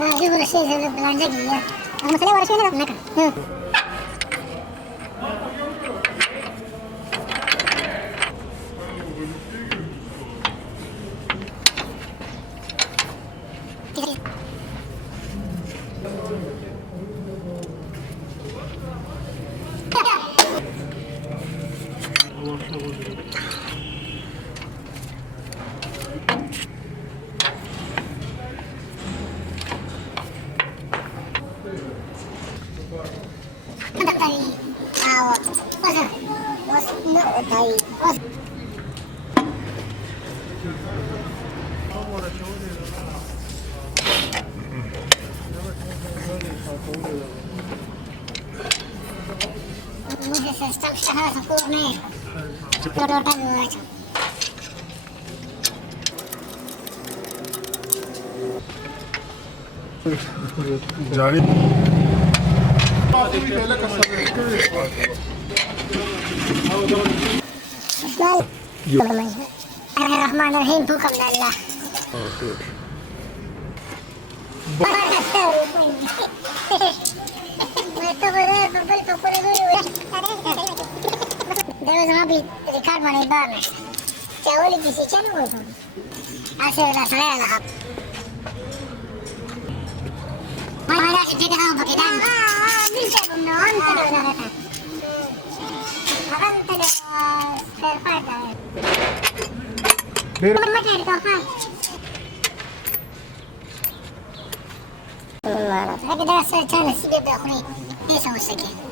lagi udah sih saya belanja dia. Kamu saya warasnya nak nak. Hendak tadi. Awak. Pasal. Bos nak tadi. Bos. मुझे सिस्टम शहर सकूर में टोटल हुआ है जारी Bismillahirrahmanirrahim bukan Allah. Devo zambi Riccardo nei bar. Cioè, quelli che si c'hanno cosa? Ah, sì, la sorella. Ma ora si vede un po' che danno. Mi serve un non. Maganda da scarpata. Ma magari da fa. Allora, perché deve essere c'è la si vede qui. E sono secche.